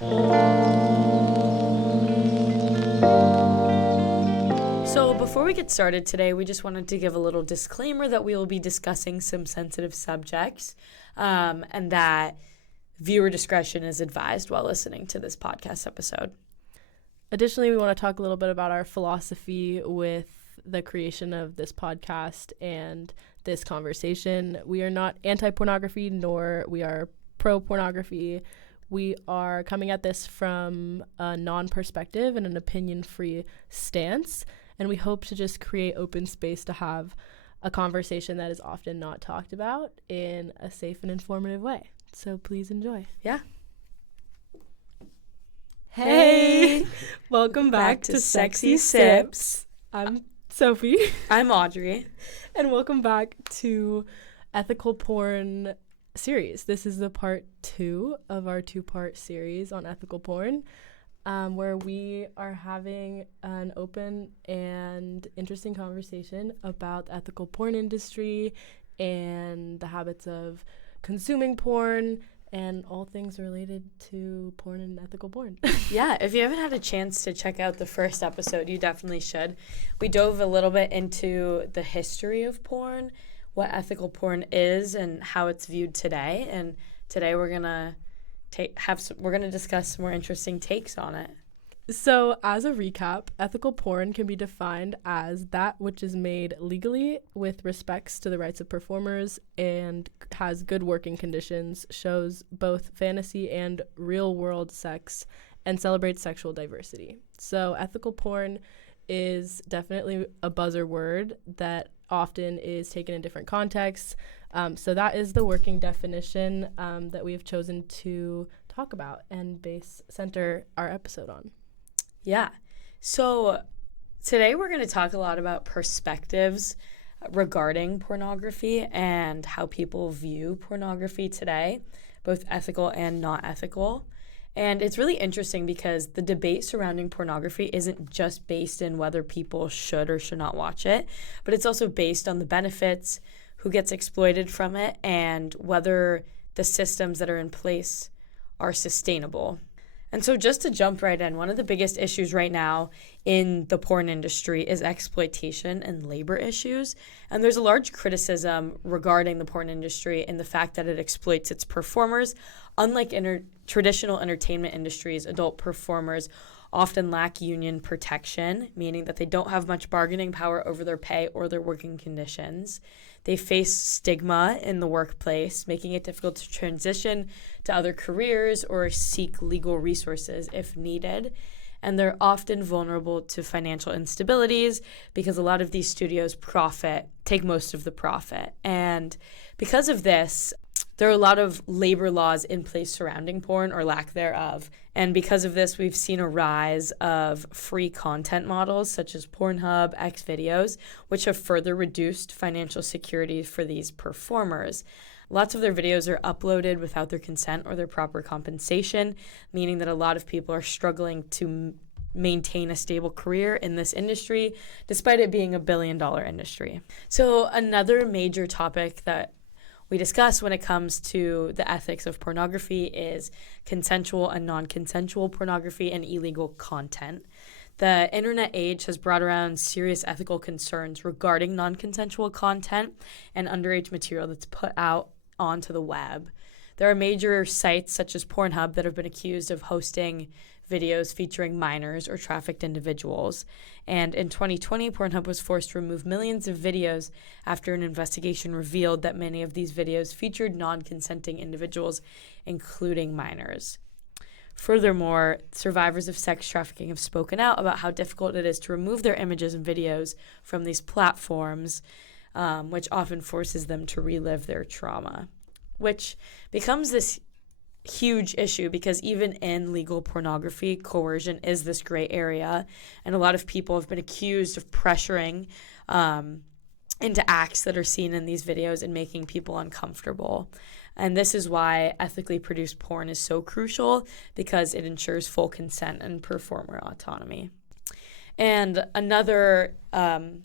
So before we get started today, we just wanted to give a little disclaimer that we will be discussing some sensitive subjects, and that viewer discretion is advised while listening to this podcast episode. Additionally, we want to talk a little bit about our philosophy with the creation of this podcast and this conversation. We are not anti-pornography, nor we are pro-pornography. We are coming at this from a non-perspective and an opinion-free stance, and we hope to just create open space to have a conversation that is often not talked about in a safe and informative way. So please enjoy. Yeah. Hey! Welcome back to Sexy Sips. I'm Sophie. I'm Audrey. And welcome back to Ethical Porn series. This is the part 2 of our 2-part series on ethical porn, where we are having an open and interesting conversation about the ethical porn industry and the habits of consuming porn and all things related to porn and ethical porn. Yeah, if you haven't had a chance to check out the first episode, you definitely should. We dove a little bit into the history of porn, what ethical porn is, and how it's viewed today. And today we're gonna discuss some more interesting takes on it. So, as a recap, ethical porn can be defined as that which is made legally with respects to the rights of performers and has good working conditions, shows both fantasy and real-world sex, and celebrates sexual diversity. So, ethical porn is definitely a buzzer word that often is taken in different contexts. So that is the working definition that we have chosen to talk about and center our episode on. Yeah. So today we're going to talk a lot about perspectives regarding pornography and how people view pornography today, both ethical and not ethical. And it's really interesting because the debate surrounding pornography isn't just based in whether people should or should not watch it, but it's also based on the benefits, who gets exploited from it, and whether the systems that are in place are sustainable. And so just to jump right in, one of the biggest issues right now in the porn industry is exploitation and labor issues. And there's a large criticism regarding the porn industry in the fact that it exploits its performers. Unlike traditional entertainment industries, adult performers often lack union protection, meaning that they don't have much bargaining power over their pay or their working conditions. They face stigma in the workplace, making it difficult to transition to other careers or seek legal resources if needed. And they're often vulnerable to financial instabilities because a lot of these studios take most of the profit. And because of this, there are a lot of labor laws in place surrounding porn or lack thereof. And because of this, we've seen a rise of free content models such as Pornhub, Xvideos, which have further reduced financial security for these performers. Lots of their videos are uploaded without their consent or their proper compensation, meaning that a lot of people are struggling to maintain a stable career in this industry, despite it being a billion-dollar industry. So another major topic that we discuss when it comes to the ethics of pornography is consensual and non-consensual pornography and illegal content. The internet age has brought around serious ethical concerns regarding non-consensual content and underage material that's put out onto the web. There are major sites such as Pornhub that have been accused of hosting videos featuring minors or trafficked individuals. And in 2020, Pornhub was forced to remove millions of videos after an investigation revealed that many of these videos featured non-consenting individuals, including minors. Furthermore, survivors of sex trafficking have spoken out about how difficult it is to remove their images and videos from these platforms, which often forces them to relive their trauma, which becomes this huge issue because even in legal pornography, coercion is this gray area, and a lot of people have been accused of pressuring into acts that are seen in these videos and making people uncomfortable. And this is why ethically produced porn is so crucial, because it ensures full consent and performer autonomy. And another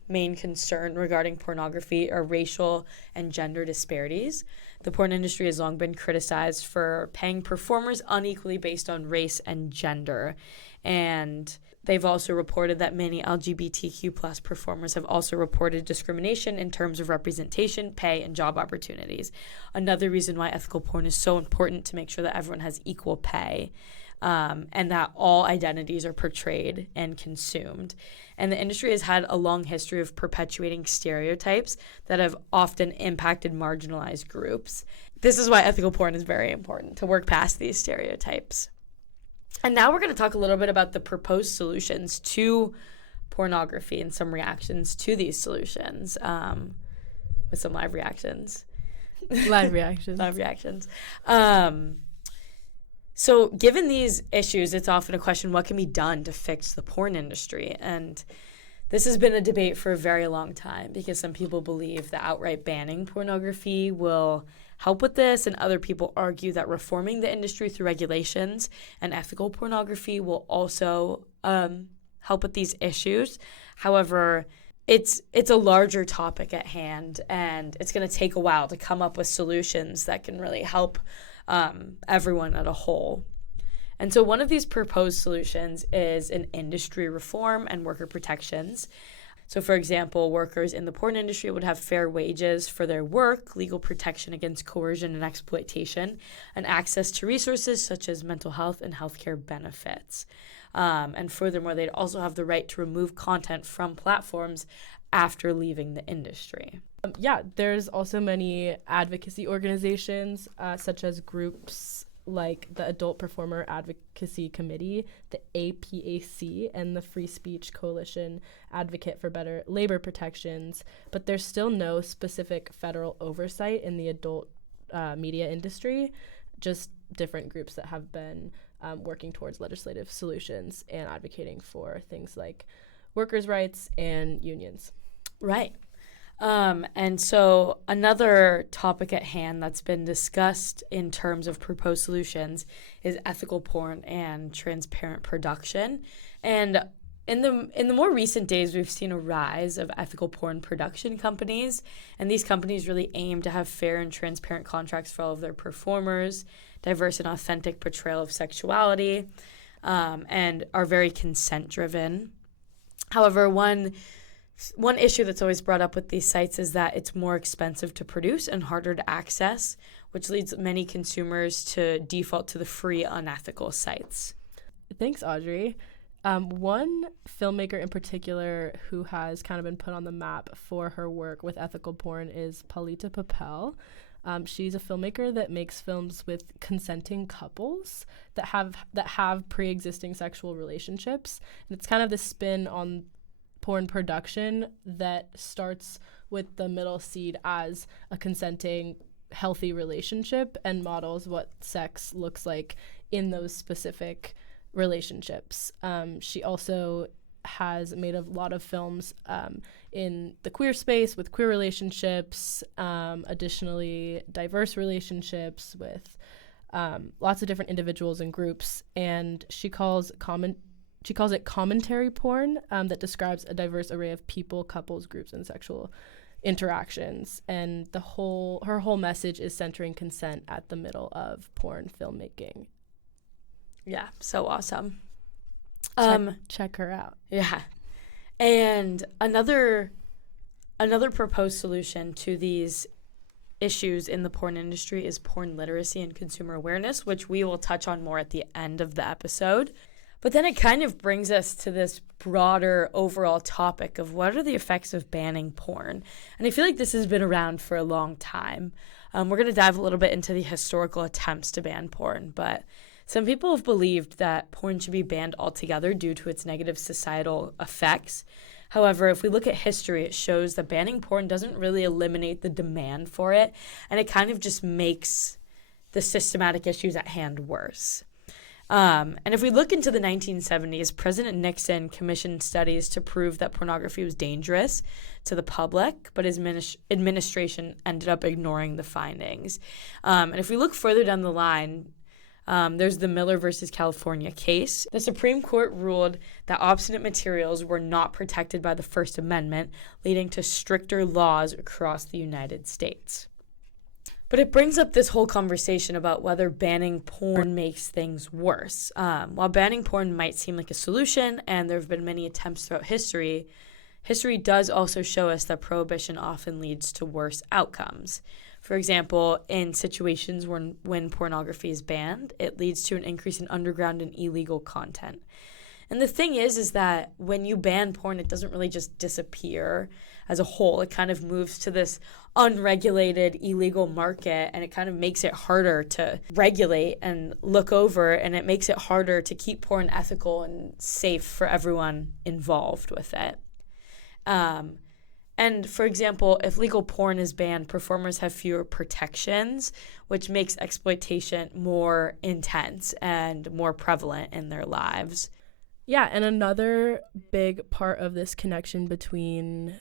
main concern regarding pornography are racial and gender disparities. The porn industry has long been criticized for paying performers unequally based on race and gender. And they've also reported that many LGBTQ plus performers have also reported discrimination in terms of representation, pay, and job opportunities. Another reason why ethical porn is so important to make sure that everyone has equal pay. And that all identities are portrayed and consumed. And the industry has had a long history of perpetuating stereotypes that have often impacted marginalized groups. This is why ethical porn is very important, to work past these stereotypes. And now we're going to talk a little bit about the proposed solutions to pornography and some reactions to these solutions, with some live reactions. Live reactions. Live reactions. So given these issues, it's often a question, what can be done to fix the porn industry? And this has been a debate for a very long time because some people believe that outright banning pornography will help with this, and other people argue that reforming the industry through regulations and ethical pornography will also help with these issues. However, it's a larger topic at hand, and it's going to take a while to come up with solutions that can really help everyone at a whole. And so one of these proposed solutions is an industry reform and worker protections. So, for example, workers in the porn industry would have fair wages for their work, legal protection against coercion and exploitation, and access to resources such as mental health and healthcare benefits. And furthermore, they'd also have the right to remove content from platforms after leaving the industry. There's also many advocacy organizations, such as groups like the Adult Performer Advocacy Committee, the APAC, and the Free Speech Coalition advocate for better labor protections, but there's still no specific federal oversight in the adult media industry, just different groups that have been working towards legislative solutions and advocating for things like workers' rights and unions. Right. And so another topic at hand that's been discussed in terms of proposed solutions is ethical porn and transparent production. And in the more recent days, we've seen a rise of ethical porn production companies, and these companies really aim to have fair and transparent contracts for all of their performers, diverse and authentic portrayal of sexuality, and are very consent-driven. However, one issue that's always brought up with these sites is that it's more expensive to produce and harder to access, which leads many consumers to default to the free, unethical sites. Thanks, Audrey. One filmmaker in particular who has kind of been put on the map for her work with ethical porn is Palita Papel. She's a filmmaker that makes films with consenting couples that have pre-existing sexual relationships. And it's kind of the spin on porn production that starts with the middle seed as a consenting, healthy relationship and models what sex looks like in those specific relationships. She also has made a lot of films in the queer space with queer relationships, additionally diverse relationships with lots of different individuals and groups, and she calls it commentary porn that describes a diverse array of people, couples, groups, and sexual interactions. And her whole message is centering consent at the middle of porn filmmaking. Yeah, so awesome. Check her out. Yeah. And another proposed solution to these issues in the porn industry is porn literacy and consumer awareness, which we will touch on more at the end of the episode. But then it kind of brings us to this broader overall topic of what are the effects of banning porn? And I feel like this has been around for a long time. We're going to dive a little bit into the historical attempts to ban porn, but some people have believed that porn should be banned altogether due to its negative societal effects. However, if we look at history, it shows that banning porn doesn't really eliminate the demand for it, and it kind of just makes the systematic issues at hand worse. And if we look into the 1970s, President Nixon commissioned studies to prove that pornography was dangerous to the public, but his administration ended up ignoring the findings. And if we look further down the line, there's the Miller versus California case. The Supreme Court ruled that obscene materials were not protected by the First Amendment, leading to stricter laws across the United States. But But it brings up this whole conversation about whether banning porn makes things worse. While banning porn might seem like a solution, and there have been many attempts throughout history, history does also show us that prohibition often leads to worse outcomes. For example, in situations when pornography is banned, it leads to an increase in underground and illegal content. And the thing is that when you ban porn, it doesn't really just disappear as a whole. It kind of moves to this unregulated, illegal market, and it kind of makes it harder to regulate and look over, and it makes it harder to keep porn ethical and safe for everyone involved with it. And for example, if legal porn is banned, performers have fewer protections, which makes exploitation more intense and more prevalent in their lives. Yeah, and another big part of this connection between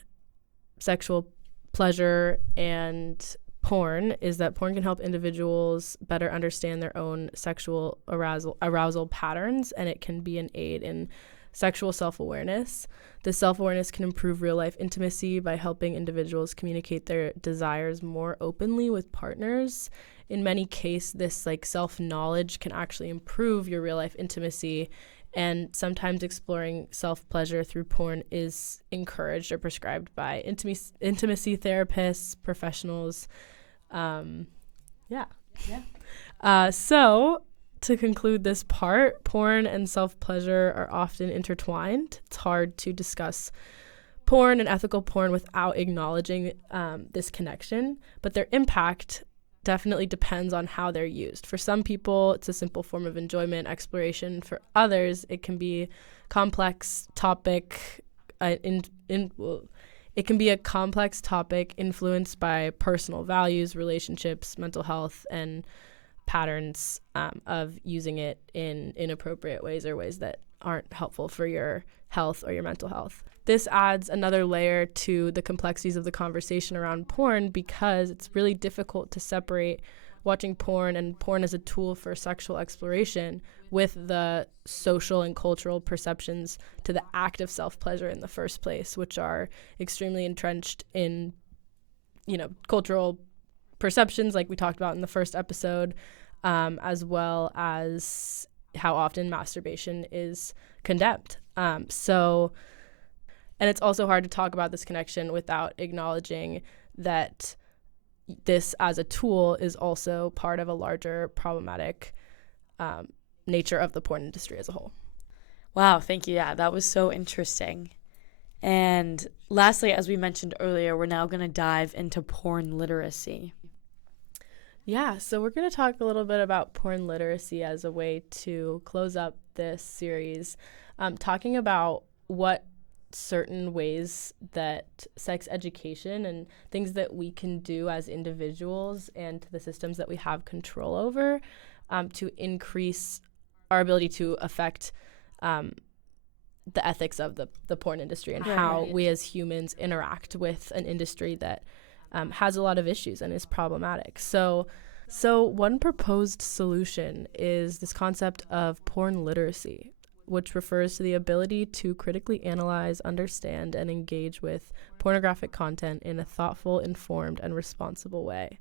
sexual pleasure and porn is that porn can help individuals better understand their own sexual arousal patterns, and it can be an aid in sexual self-awareness. This self-awareness can improve real-life intimacy by helping individuals communicate their desires more openly with partners. In many cases, this self-knowledge can actually improve your real-life intimacy, and sometimes exploring self-pleasure through porn is encouraged or prescribed by intimacy therapists, professionals. So to conclude this part, porn and self-pleasure are often intertwined. It's hard to discuss porn and ethical porn without acknowledging this connection, but their impact definitely depends on how they're used. For some people, it's a simple form of enjoyment, exploration. For others, it can be complex topic. It can be a complex topic influenced by personal values, relationships, mental health, and patterns of using it in inappropriate ways or ways that aren't helpful for your health or your mental health. This adds another layer to the complexities of the conversation around porn because it's really difficult to separate watching porn and porn as a tool for sexual exploration with the social and cultural perceptions to the act of self-pleasure in the first place, which are extremely entrenched in, cultural perceptions like we talked about in the first episode, as well as how often masturbation is condemned. And it's also hard to talk about this connection without acknowledging that this as a tool is also part of a larger problematic nature of the porn industry as a whole. Wow, thank you. Yeah, that was so interesting. And lastly, as we mentioned earlier, we're now going to dive into porn literacy. Yeah, so we're going to talk a little bit about porn literacy as a way to close up this series, talking about what certain ways that sex education and things that we can do as individuals and the systems that we have control over to increase our ability to affect the ethics of the porn industry and how we as humans interact with an industry that has a lot of issues and is problematic. So one proposed solution is this concept of porn literacy, which refers to the ability to critically analyze, understand, and engage with pornographic content in a thoughtful, informed, and responsible way.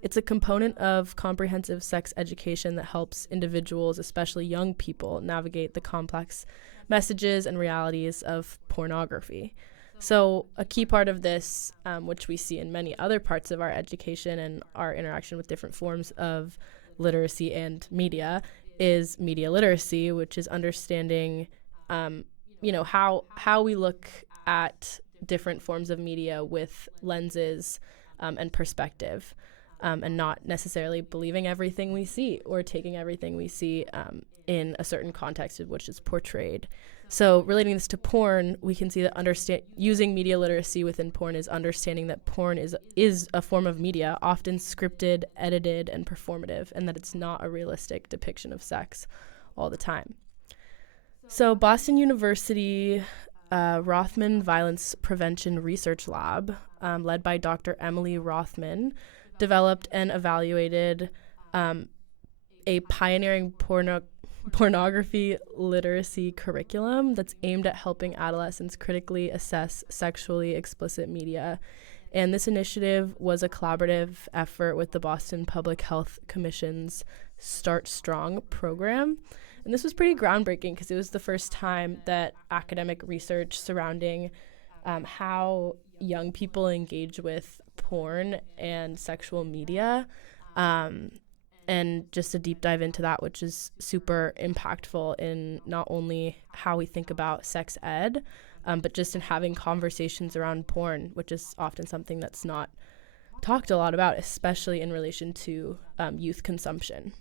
It's a component of comprehensive sex education that helps individuals, especially young people, navigate the complex messages and realities of pornography. So a key part of this, which we see in many other parts of our education and our interaction with different forms of literacy and media, is media literacy, which is understanding, how we look at different forms of media with lenses and perspective, and not necessarily believing everything we see or taking everything we see in a certain context in which it's portrayed. So relating this to porn, we can see that using media literacy within porn is understanding that porn is a form of media, often scripted, edited, and performative, and that it's not a realistic depiction of sex all the time. So Boston University Rothman Violence Prevention Research Lab, led by Dr. Emily Rothman, developed and evaluated a pioneering pornography literacy curriculum that's aimed at helping adolescents critically assess sexually explicit media And this initiative was a collaborative effort with the Boston Public Health Commission's Start Strong program. And this was pretty groundbreaking because it was the first time that academic research surrounding how young people engage with porn and sexual media, and just a deep dive into that, which is super impactful in not only how we think about sex ed, but just in having conversations around porn, which is often something that's not talked a lot about, especially in relation to youth consumption.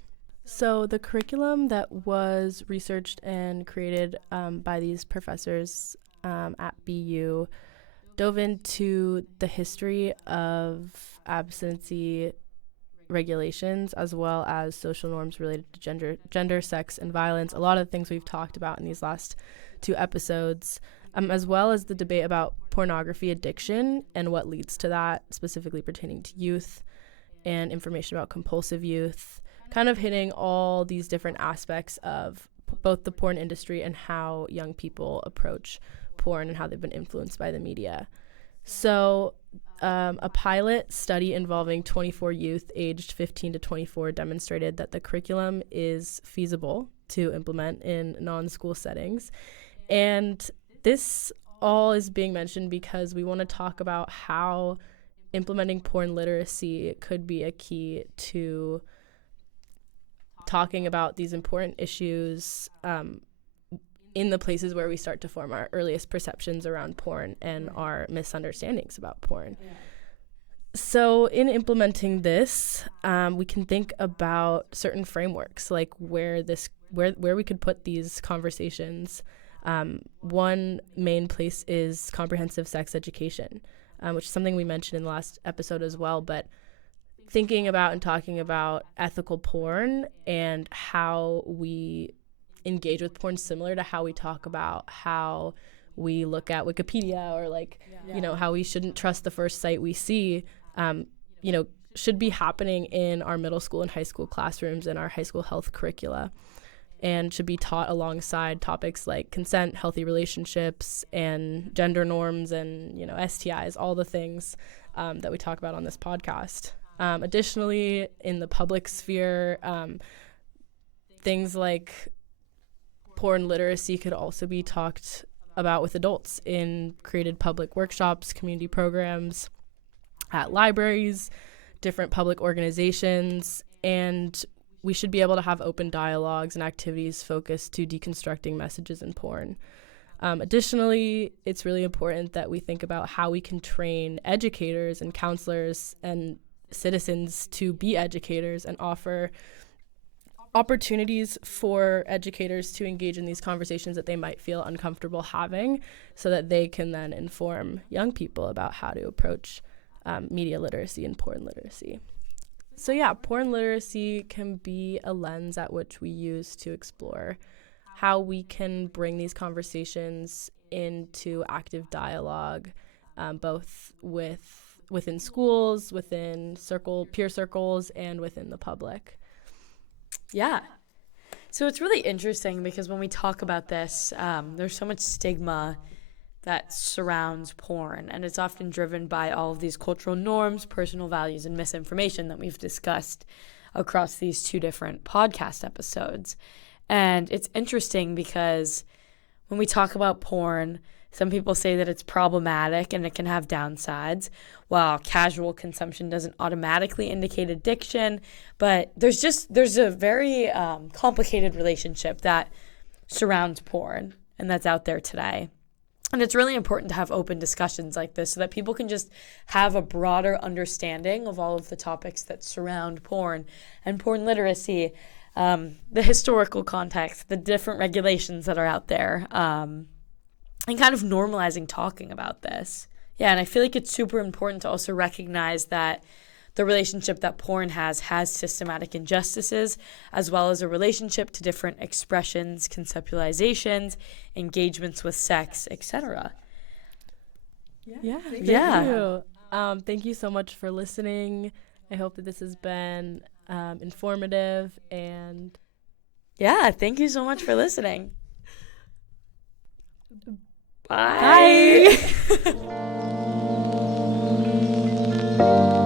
So the curriculum that was researched and created by these professors at BU dove into the history of abstinency regulations, as well as social norms related to gender, sex, and violence. A lot of the things we've talked about in these last 2 episodes, as well as the debate about pornography addiction and what leads to that, specifically pertaining to youth, and information about compulsive youth, kind of hitting all these different aspects of both the porn industry and how young people approach porn and how they've been influenced by the media. So a pilot study involving 24 youth aged 15 to 24 demonstrated that the curriculum is feasible to implement in non-school settings. And this all is being mentioned because we want to talk about how implementing porn literacy could be a key to talking about these important issues in the places where we start to form our earliest perceptions around porn and our misunderstandings about porn. Yeah. So in implementing this, we can think about certain frameworks, like where we could put these conversations. One main place is comprehensive sex education, which is something we mentioned in the last episode as well, but thinking about and talking about ethical porn and how we engage with porn, similar to how we talk about how we look at Wikipedia, or how we shouldn't trust the first site we see, should be happening in our middle school and high school classrooms and our high school health curricula, and should be taught alongside topics like consent, healthy relationships, and gender norms, and STIs, all the things that we talk about on this podcast. Additionally, in the public sphere, things like porn literacy could also be talked about with adults in created public workshops, community programs, at libraries, different public organizations, and we should be able to have open dialogues and activities focused to deconstructing messages in porn. Additionally, it's really important that we think about how we can train educators and counselors and citizens to be educators and offer opportunities for educators to engage in these conversations that they might feel uncomfortable having, so that they can then inform young people about how to approach media literacy and porn literacy. So yeah, porn literacy can be a lens at which we use to explore how we can bring these conversations into active dialogue, both within schools, within peer circles, and within the public. Yeah. So it's really interesting because when we talk about this, there's so much stigma that surrounds porn, and it's often driven by all of these cultural norms, personal values, and misinformation that we've discussed across these 2 different podcast episodes. And it's interesting because when we talk about porn, some people say that it's problematic and it can have downsides, while casual consumption doesn't automatically indicate addiction. But there's a very complicated relationship that surrounds porn, and that's out there today. And it's really important to have open discussions like this so that people can just have a broader understanding of all of the topics that surround porn and porn literacy, the historical context, the different regulations that are out there, and kind of normalizing talking about this. Yeah, and I feel like it's super important to also recognize that the relationship that porn has systematic injustices, as well as a relationship to different expressions, conceptualizations, engagements with sex, etc. Yeah. Thank you. Thank you so much for listening. I hope that this has been informative, and yeah, thank you so much for listening. Bye. Bye.